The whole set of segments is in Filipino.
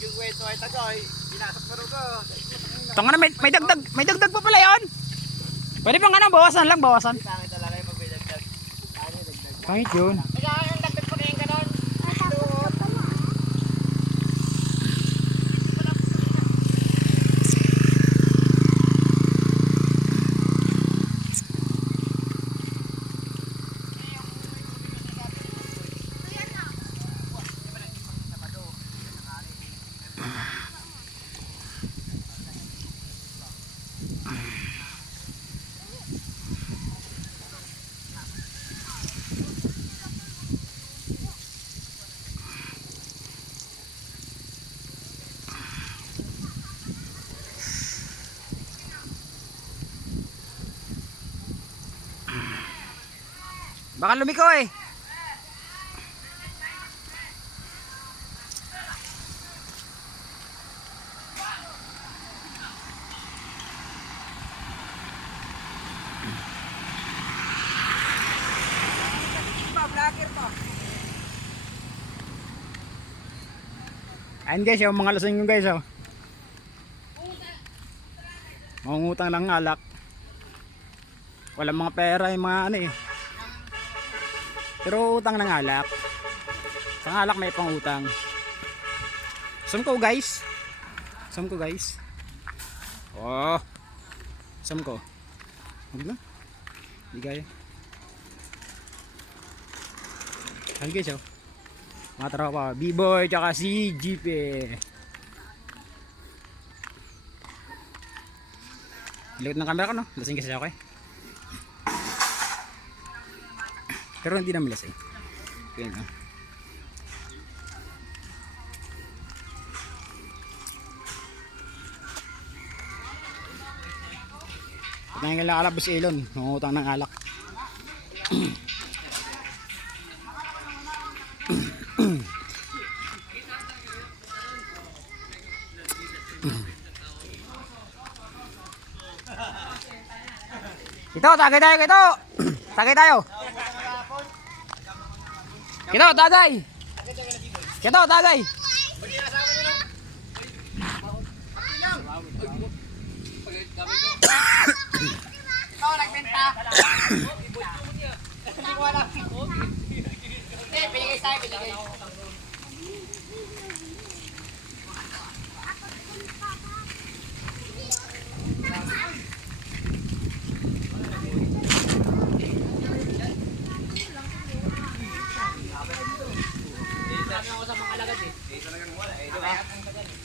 yung kwento ay tagay. Pinasok mo rin ko. Tanga na, may dagdag pa pala yun. Pwede bang ano, bawasan lang, bawasan. Pangit talaga yung magpidagdag. Ano yung dagdag? Pangit yun. Kailangan yung dagdag pa kayong ganon. Baka lumiko eh. Ayan guys, yung mga lasing yung guys oh. Mangungutang lang ng alak. Walang mga pera yung mga ano eh. Pero utang ng alak. Sa alak may pangutang. Sum ko guys. Sum ko guys. Oh. Sum ko. Hindi ba? Hindi kaya. Ayan guys oh. Mga tropa, B-boy tsaka si GP. Likod ng camera ko no, lasing kasi ako eh. Pero hindi naman lasing. Okay no. Ngayon lang alabos ilon, mangutang ng alak. Kito, tagay tayo, kito. Tagay tayo. Kito, tagay. Kito, tagay. Ikaw nagbenta. Hindi ko alam. Hindi, pinigay tayo, pinigay.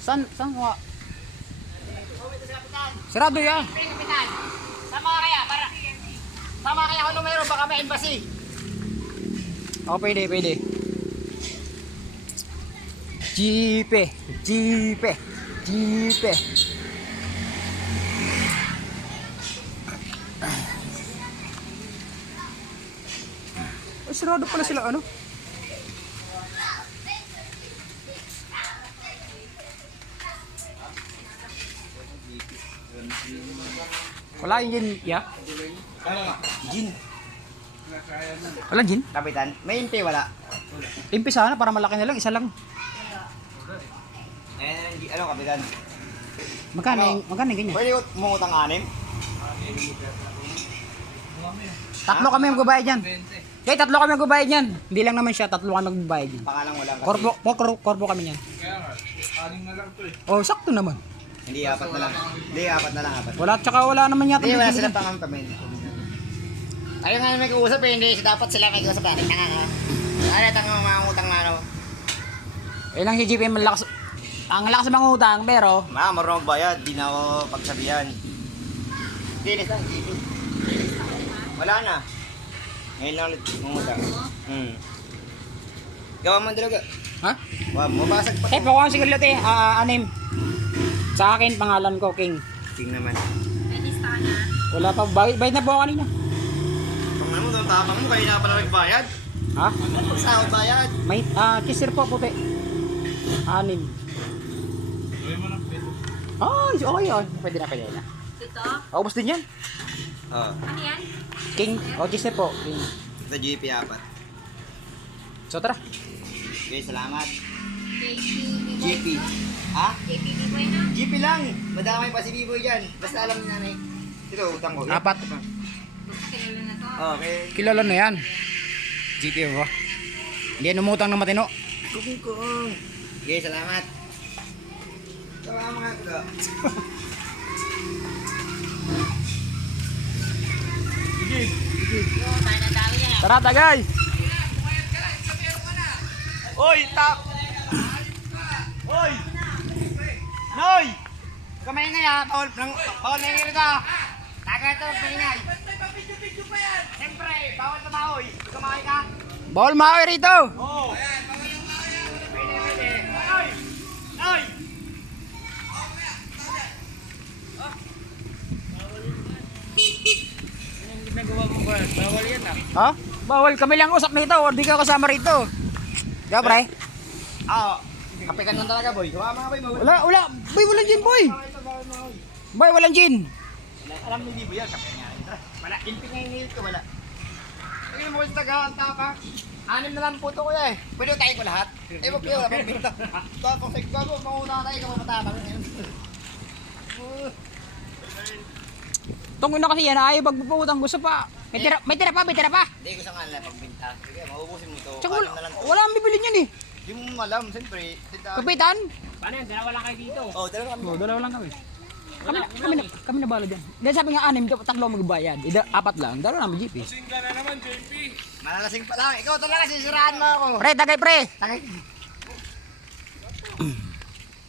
San ko? Sarado ya. Sama kaya, para. Sama kaya kung numero, baka may embassy. Oh, pwede, pwede. Jipe, jipe, jipe. Oh, sarado pala sila ano? Wala yung gin, ya? Gin. Wala gin? Kapitan, may impi wala. Impi sana para malaki na lang, isa lang. Ano kapitan? Magkano yung ganyan? Pwede mungutang 6? Tatlo kami magbabayad yan. Kaya tatlo kami magbabayad yan. Hindi lang naman siya, tatlo kami magbabayad yan. Baka lang wala kasi. Korpo kami yan. Kaya nga, aning na lang to eh. Oh, sakto naman. Hindi, 4 na lang. Hindi, 4 na lang, 4. Wala, tsaka wala naman yata. Hindi, wala bibili sila dyan. pang kami. Tayo nga may kausap eh, hindi dapat sila may kausap natin. Tanga nga. Ano, tanga mga utang nga no. Eh lang si GP malakas. Ang lakas ng utang pero Marunong magbayad, di na ako pagsabihan. Dinis lang, GP. Wala na. Ngayon lang ulit mangutang. Gawa mo dalaga. ha? Wow, mabasag pa. Eh pakuha si Galiote, anim. Sa akin pangalan ko King. King naman. Wala pa bayad na po ako kanina. Kung ano mo, doon tapang mo, kayo na pala nagbayad. Ha? Ano sa bayad? May kisir po puti. Anim. Gawin mo ng pito. Okay yun. Pwede na. Ito? Ubus din yan. Oo. Ano yan? King. Kisir po. King. Ito GP 4. So tara. Okay, salamat. JP. Ha? JP Boy na. JP lang. Madamay pa si B-Boy dyan. Basta alam ni nanay. Ito, utang ko. Apat. Basta kilala na to. Okay. Kilala na yan. GP ba? Hindi yan umutang ng matino. Kung. Okay, salamat. Tawa mga kulo. Oo, tayo na dami yan. Tara tagay! Oy, tap! Oy! Noy! Kamay nga ya, bawal na yung ito. Taga ito, pangingay. Siyempre, bawal tumahoy. Kumahay ka? Bawal maawi rito! Oo. Pwede. Noy! Noy! Ha? Bawal kami lang usap nito, hindi ka kasama rito. Diba pre? Oo. Kapitan lang talaga, boy. Gawa mga boy. Wala. Boy, walang gin boy. Boy, walang gin. Alam ni Bibo yan, kape nga. Wala, imping nga yung hilit ko, wala. Tingnan mo kasi tagaan, tapa. 6 na lang puto ko eh. Pwede tayo ko lahat. Eh, wag kayo, wala pang pinta. Tapos, gago, manguna tayo, kamapatapa. Tungkol na kasi yan, ayaw pagpuputang gusto pa. May tira pa. Hindi ko sa kanila pagbinta. Sige, maubusin mo ito. Tsaka Alam na lang to. wala ang bibili niyan eh. Hindi mo alam, siyempre. Kapitan? Oh, dalawa kami. Dalawa lang kami. Kami na bala dyan. Dahil sabi nga 6, tatlo magbayad. 4 lang, dalawa namin GP. Malalasing pa lang. Ikaw talaga, sisiraan mo ako. Pre, tagay pre! Takay.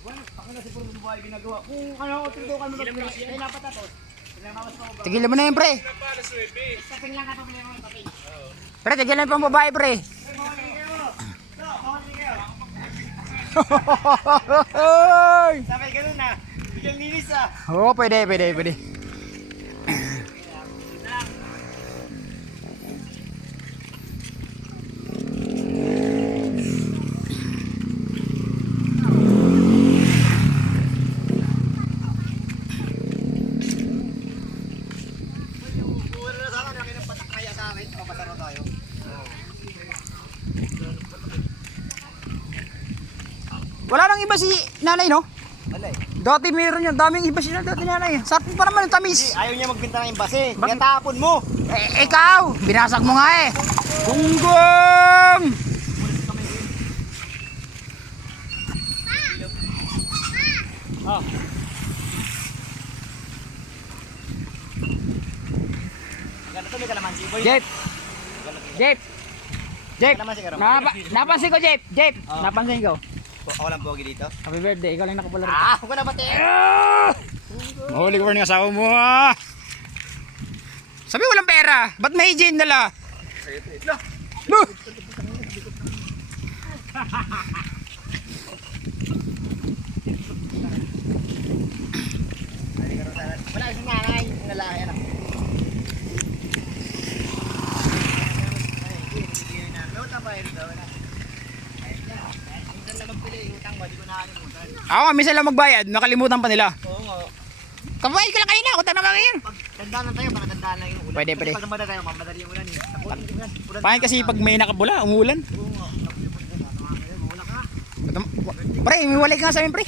Wala, ako na si Puro Dubai ginagawa. Kung ano, tutukan mo na ay napatatos. Tigilan mo na yun pre. Taping lang ka problema ng taping. Pre, tigilan mo pang babae pre. Sabay ganun na. Bigyan linis ah. Oo, pwede. Puro na sa akin, laki ng patak kaya sa akin. Papasaro tayo. Wala nang iba si nanay no? Wala eh. Dati meron yan, daming iba si nanay. Sarap pa naman yung tamis. Ayaw niya magbinta ng imbase. Tinatapon mo. Ikaw, binasag mo nga eh. Gunggong! Oh. Ganda to, may kalamansi. Boy. Jeep, Kalamansi ka rin. napansin ko Jeep, napansin ko. Ako lang pogi dito. Happy birthday, ikaw lang nakapula rito. Ah, huwag ka na bati. Mahuli ko pa rin yung asawa mo ah. Sabi walang pera, ba't may hygiene nala? No! Wala isang nanay. Ang lalaki anak. May utang pa rin daw. Ayun na. Minsan lang magpili. Utang mo, di ko nakalimutan. Ako nga, minsan lang magbayad, nakalimutan pa nila. Oo nga. Kabayad ka lang kanina, utang na ba ngayon? Pag tandaan tayo, para tandaan lang yung ulan. Pwede. Kasi pag namada tayo, mamadali yung ulan eh. Ulan. Bakit kasi pag may nakabula, umuulan? Oo nga. Wala ka. Pre, may walay ka nga sa amin pre.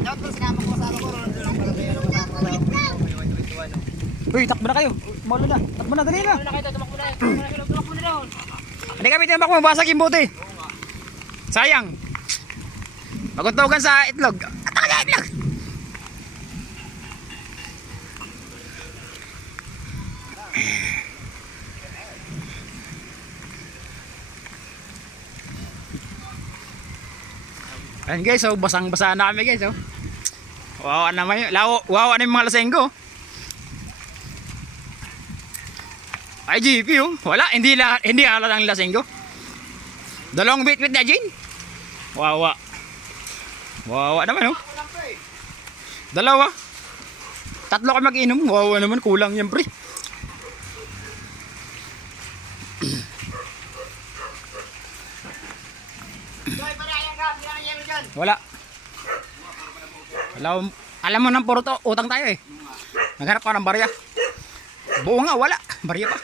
Dapat ba sinama ko sa ako, Ronald lang pala tayo. Uy, takbo na kayo. Maulo na. Takbo na, dali na. Tumakbo na doon. Hindi kami tinambak mo, basag yung buti. Sayang. Maguntugan sa itlog. Ataka sa itlog. Ayan guys, so basang-basa na kami guys. Oh. Wawa naman yun. Wawa na yung mga lasenggo. Ay GP oh. Wala, hindi halatang lasenggo. Dalawang bit-bit na gin. Wawa. Wawa naman oh. Dalawa. Tatlo ka mag-inom. Wawa naman, kulang yan pre. Wala. Alam mo nang puro to, utang tayo eh. Naghanap ka ng barya. Buo nga, wala. Barya pa.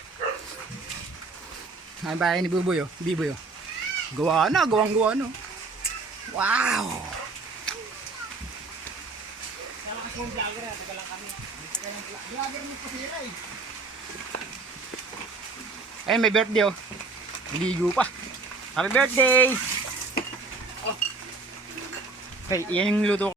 Ang bahay ni Buboy oh. Biboy oh. Gawa na, gawang-gawa no. Wow! Ayun, may birthday oh. Ligo pa. Happy birthday! Okay, yan yung luto ko.